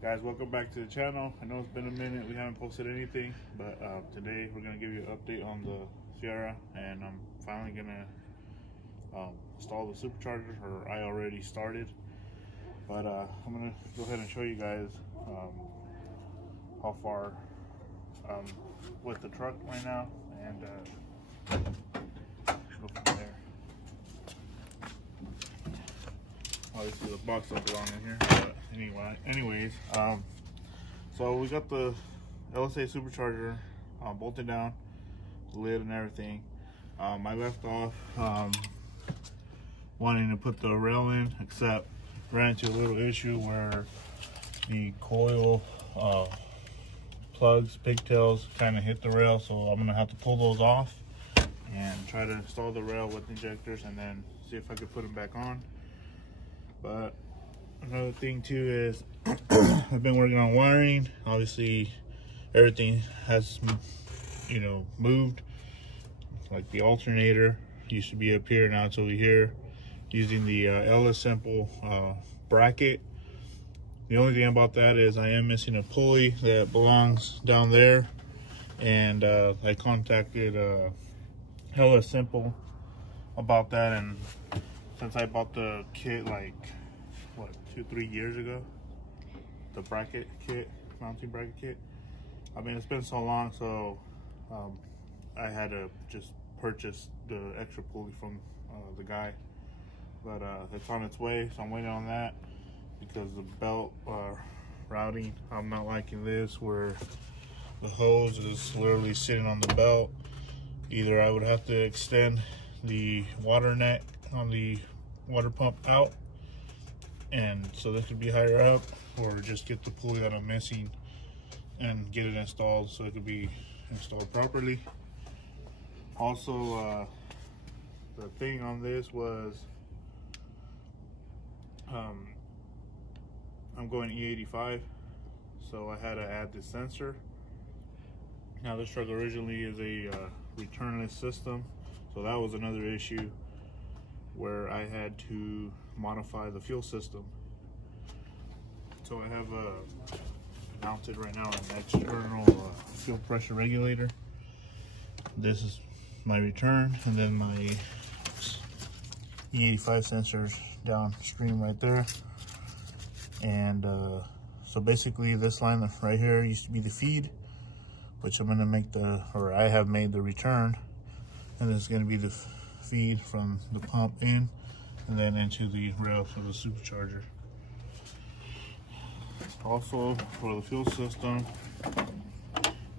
Guys, welcome back to the channel. I know it's been a minute, we haven't posted anything, but today we're going to give you an update on the Sierra, and I'm finally going to install the supercharger, or I already started, but I'm going to go ahead and show you guys how far with the truck right now, and go from there. Obviously the box don't belong in here, but anyways, so we got the LSA supercharger bolted down, the lid and everything. I left off wanting to put the rail in, except ran into a little issue where the coil plugs, pigtails kind of hit the rail, so I'm gonna have to pull those off and try to install the rail with injectors and then see if I could put them back on. But another thing too is I've been working on wiring. Obviously everything has, you know, moved. Like the alternator used to be up here, now it's over here, using the LSA bracket. The only thing about that is I am missing a pulley that belongs down there, and I contacted LSA about that, and since I bought the kit like what, 2-3 years ago, the bracket kit, mounting bracket kit, I mean, it's been so long, so I had to just purchase the extra pulley from the guy, but it's on its way, so I'm waiting on that, because the belt routing, I'm not liking this where the hose is literally sitting on the belt. Either I would have to extend the water neck on the water pump out, and so this could be higher up, or just get the pulley that I'm missing and get it installed so it could be installed properly. Also, the thing on this was I'm going E85, so I had to add the sensor. Now this truck originally is a returnless system, so that was another issue where I had to modify the fuel system. So I have mounted right now an external fuel pressure regulator. This is my return, and then my E85 sensors downstream right there. And so basically this line right here used to be the feed, which I'm going to make I have made the return, and this is going to be the feed from the pump in and then into the rail for the supercharger. Also, for the fuel system,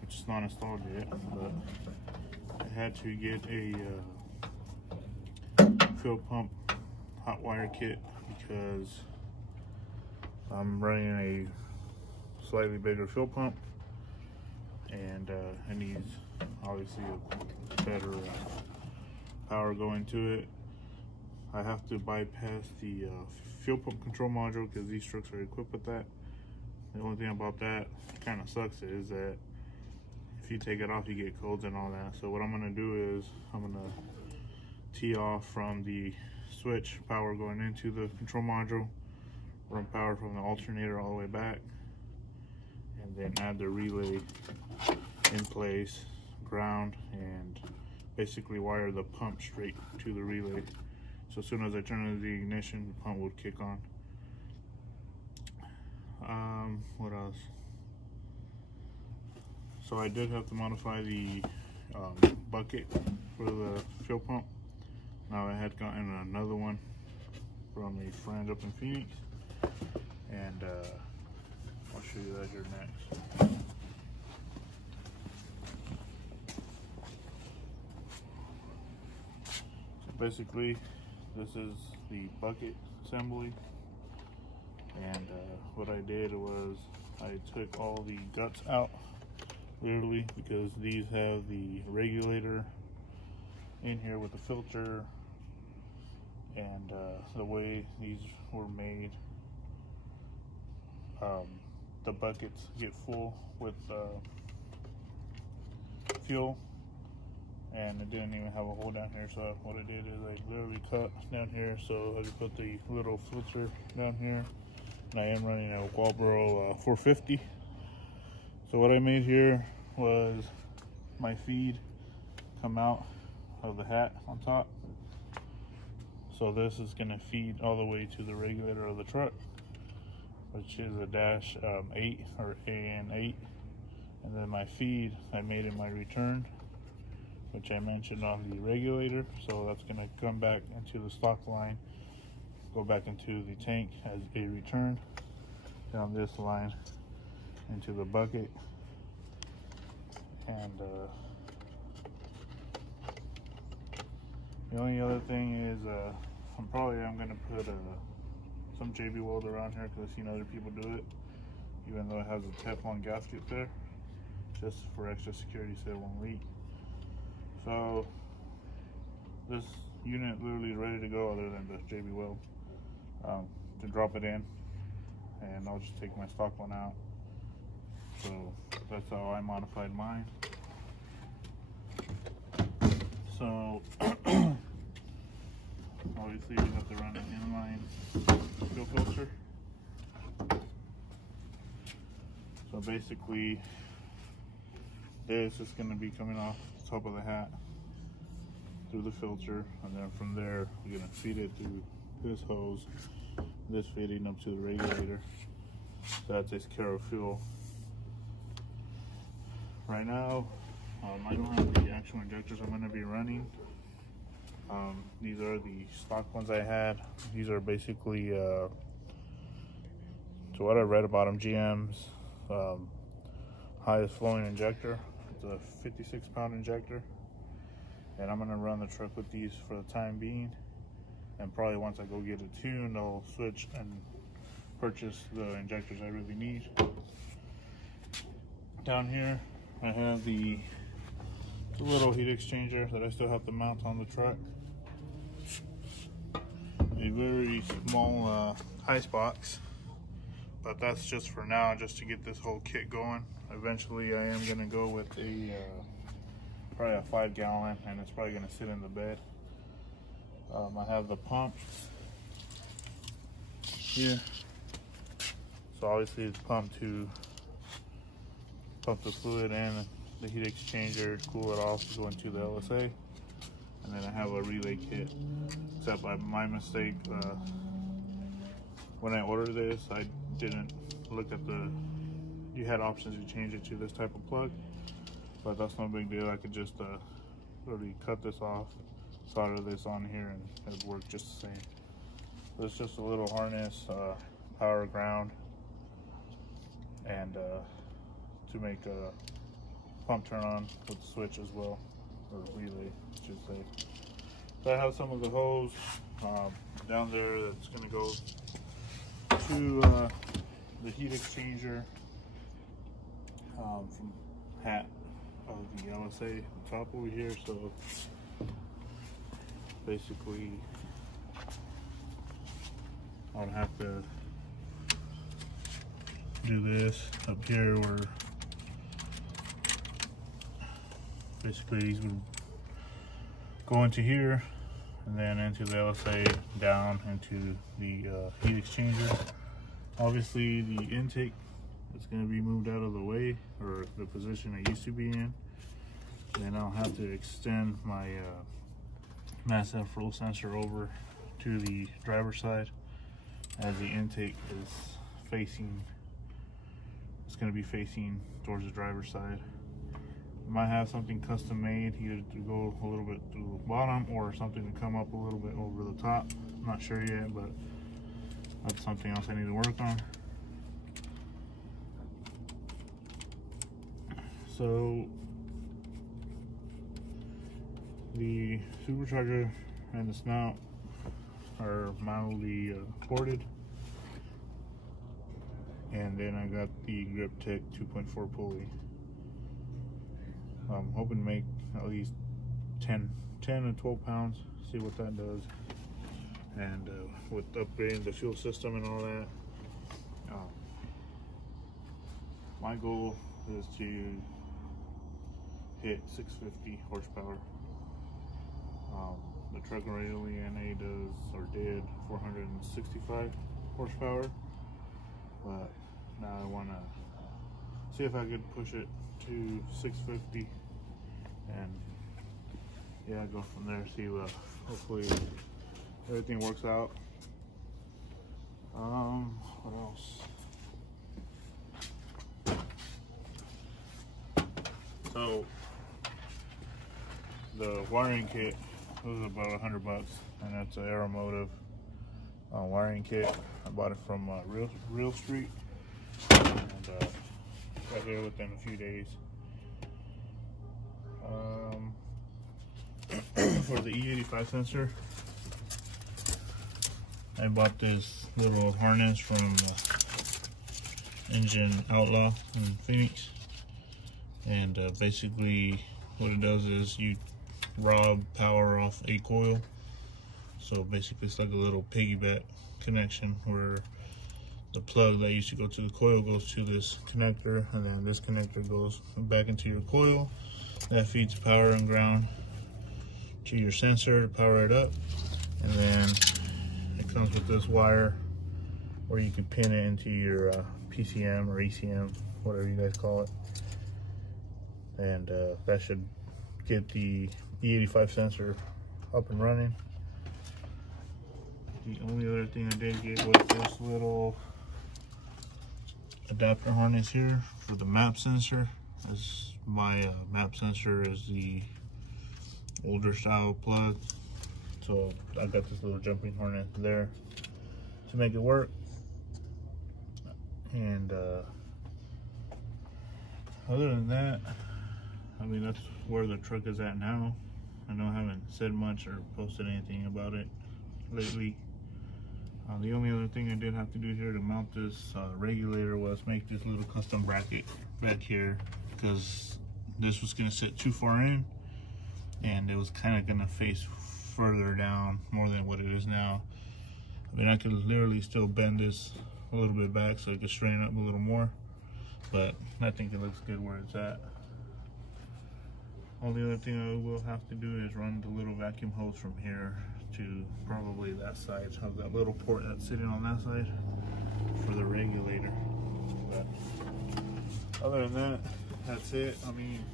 which is not installed yet, but I had to get a fuel pump hot wire kit because I'm running a slightly bigger fuel pump, and it needs obviously a better power going to it. I have to bypass the fuel pump control module because these trucks are equipped with that. The only thing about that kind of sucks is that if you take it off, you get codes and all that. So what I'm gonna do is I'm gonna tee off from the switch power going into the control module, run power from the alternator all the way back, and then add the relay in place, ground, and basically wire the pump straight to the relay. So as soon as I turn on the ignition, the pump would kick on. What else? So I did have to modify the bucket for the fuel pump. Now I had gotten another one from a friend up in Phoenix, and I'll show you that here next. So basically, this is the bucket assembly, and what I did was I took all the guts out, literally, because these have the regulator in here with the filter, and the way these were made, the buckets get full with fuel, and it didn't even have a hole down here. So what I did is I literally cut down here so I could put the little filter down here, and I am running a Walbro 450. So what I made here was my feed come out of the hat on top. So this is going to feed all the way to the regulator of the truck, which is a dash 8 or AN8. And then my feed I made in my return, which I mentioned on the regulator. So that's going to come back into the stock line, go back into the tank as a return, down this line into the bucket. And the only other thing is I'm going to put some JB weld around here, because I've seen other people do it, even though it has a Teflon gasket there, just for extra security so it won't leak. So this unit literally is ready to go, other than the JB weld, to drop it in, and I'll just take my stock one out. So that's how I modified mine. So obviously you have to run an inline fuel filter. So basically this is going to be coming off the top of the hat through the filter, and then from there we're going to feed it through this hose, this feeding up to the regulator. So that takes care of fuel. Right now, I don't have the actual injectors I'm going to be running. These are the stock ones I had. These are basically, so what I read about them, GM's highest flowing injector. It's a 56-pound injector. And I'm going to run the truck with these for the time being. And probably once I go get it tuned, I'll switch and purchase the injectors I really need. Down here, I have the little heat exchanger that I still have to mount on the truck. A very small ice box, but that's just for now, just to get this whole kit going. Eventually I am going to go with a probably a 5-gallon, and it's probably going to sit in the bed. I have the pump here, so obviously it's pumped to pump the fluid in the heat exchanger, cool it off to go into the LSA. And then I have a relay kit, except by my mistake, when I ordered this, I didn't look at you had options to change it to this type of plug, but that's no big deal. I could just literally cut this off, solder this on here, and it would work just the same. So it's just a little harness, power ground, and to make a pump turn on with the switch as well, or relay, I should say. So I have some of the hose down there that's going to go to the heat exchanger from hat of the LSA on top over here. So basically I'll have to do this up here, where basically these would go into here and then into the LSA, down into the heat exchanger. Obviously the intake is going to be moved out of the way, or the position it used to be in, and I'll have to extend my mass F roll sensor over to the driver's side, as the intake is facing, it's going to be facing towards the driver's side. Might have something custom made, either to go a little bit to the bottom or something to come up a little bit over the top. I'm not sure yet, but that's something else I need to work on. So the supercharger and the snout are mildly ported, and then I got the Grip Tech 2.4 pulley. I'm hoping to make at least 10 to 12 pounds, see what that does. And with upgrading the fuel system and all that, my goal is to hit 650 horsepower. The truck originally NA does, or did, 465 horsepower. but now I want to see if I could push it to 650 and yeah, go from there. See what hopefully everything works out. What else? So the wiring kit was about $100, and that's an Aeromotive wiring kit. I bought it from Real Street, and got here within a few days. For the E85 sensor, I bought this little harness from Engine Outlaw in Phoenix, and basically what it does is you rob power off a coil. So basically it's like a little piggyback connection where the plug that used to go to the coil goes to this connector, and then this connector goes back into your coil. That feeds power and ground to your sensor to power it up, and then it comes with this wire where you can pin it into your PCM or ECM, whatever you guys call it, and that should get the E85 sensor up and running. The only other thing I did get was this little adapter harness here for the map sensor. My map sensor is the older style plug, so I got this little jumping harness there to make it work. And other than that, I mean, that's where the truck is at now. I know I haven't said much or posted anything about it lately. The only other thing I did have to do here to mount this regulator was make this little custom bracket back here, because this was going to sit too far in and it was kind of going to face further down more than what it is now. I mean, I could literally still bend this a little bit back so it could straighten up a little more, but I think it looks good where it's at. Only other thing I will have to do is run the little vacuum hose from here to probably that side of that little port that's sitting on that side for the regulator. But other than that, that's it. I mean,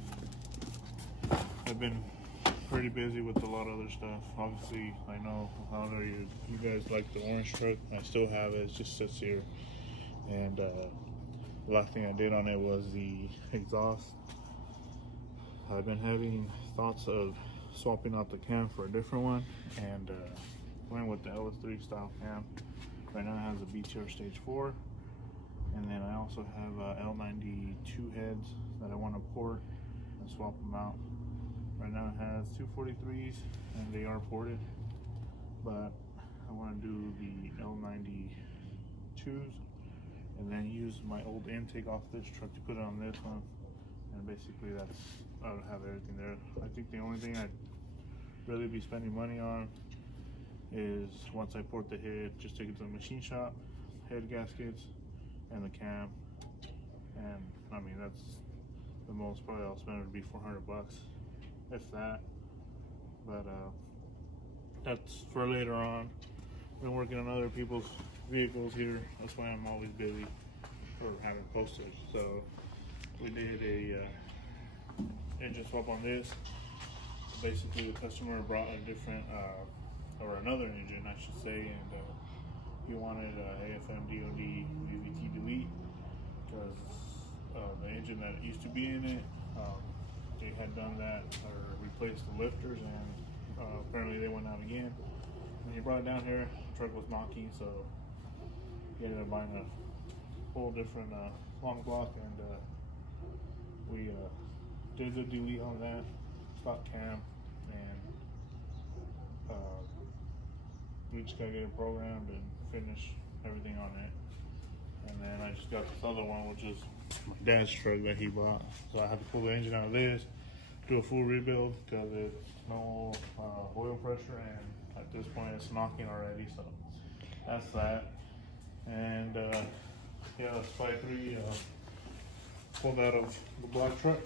I've been pretty busy with a lot of other stuff. Obviously, I know a lot of you guys like the orange truck. I still have it. It just sits here. And the last thing I did on it was the exhaust. I've been having thoughts of swapping out the cam for a different one and going with the LS3 style cam. Right now it has a BTR stage 4, and then I also have L92 heads that I want to port and swap them out. Right now it has 243s and they are ported, but I want to do the L92s and then use my old intake off this truck to put it on this one. And basically that's, I would have everything there. I think the only thing I'd really be spending money on is, once I port the head, just take it to the machine shop, head gaskets, and the cam. And I mean, that's the most probably I'll spend would be $400, if that. But that's for later on. Been working on other people's vehicles here. That's why I'm always busy or haven't posted. So we did a engine swap on this. Basically, the customer brought a different, or another engine, I should say, and he wanted AFM DOD VVT delete, because the engine that used to be in it, they had done that or replaced the lifters, and apparently they went out again. When he brought it down here, the truck was knocking, so he ended up buying a whole different long block, and we did the delete on that stock cam, and we just gotta get it programmed and finish everything on it. And then I just got this other one, which is my dad's truck that he bought. So I had to pull the engine out of this, do a full rebuild because it's no oil pressure, and at this point it's knocking already. So that's that. And yeah, the Spy 3 pulled out of the black truck.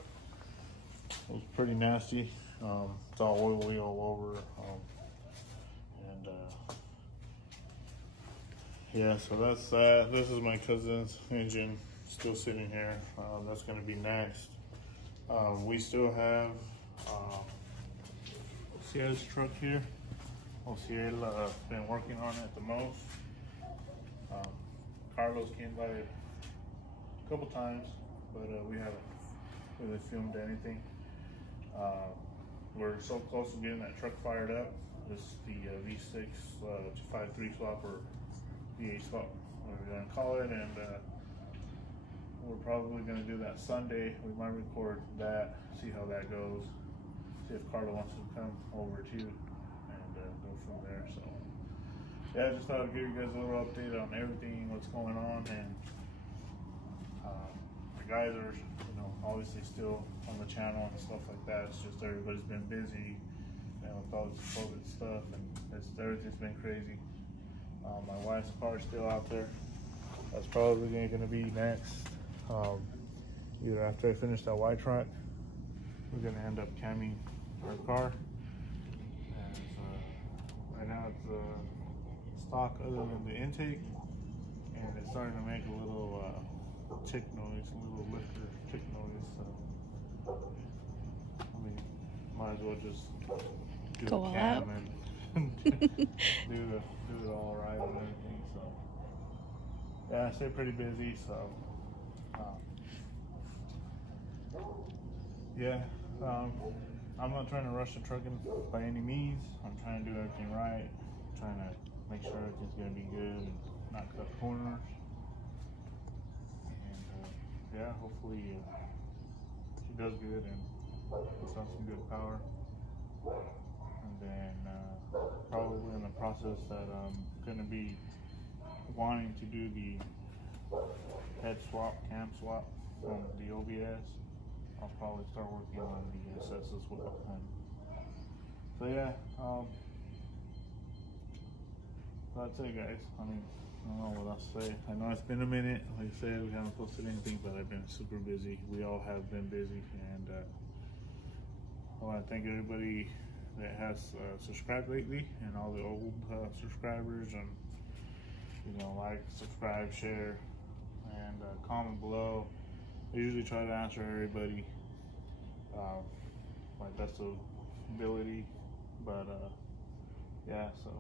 It was pretty nasty. It's all oily all over. And Yeah, so that's that. This is my cousin's engine still sitting here. That's going to be next. We still have Ciel's truck here. Well, Ciel been working on it the most. Carlos came by a couple times, but we haven't really filmed anything. We're so close to getting that truck fired up. This is the V6 253 swap, or V8 swap, whatever you're gonna call it, and we're probably gonna do that Sunday. We might record that, see how that goes, see if Carlo wants to come over too, and go from there. So yeah, I just thought I'd give you guys a little update on everything, what's going on, and the guys are, you know, obviously still on the channel and stuff like that. It's just everybody's been busy, you know, with all this COVID stuff, and everything's been crazy. My wife's car is still out there. That's probably going to be next. Either after I finish that white truck, we're going to end up camming our car. And right now it's stock other than the intake, and it's starting to make a little tick noise, a little lifter tick noise. So I mean, might as well just do go a all cam out and do it all right and everything. So yeah, I stay pretty busy. So yeah, I'm not trying to rush the truck by any means. I'm trying to do everything right. I'm trying to make sure everything's gonna be good and not cut corners. And yeah, hopefully she does good and puts on some good power. And then probably in the process that I'm gonna be wanting to do the head swap, cam swap from the OBS. I'll probably start working on the SS as well. And so yeah, that's it, guys. I mean, I don't know what else to say. I know it's been a minute. Like I said, we haven't posted anything, but I've been super busy. We all have been busy, and I want to thank everybody that has subscribed lately, and all the old subscribers, and you know, like, subscribe, share, and comment below. I usually try to answer everybody my best of ability, but yeah, so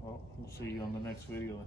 well, we'll see you on the next video.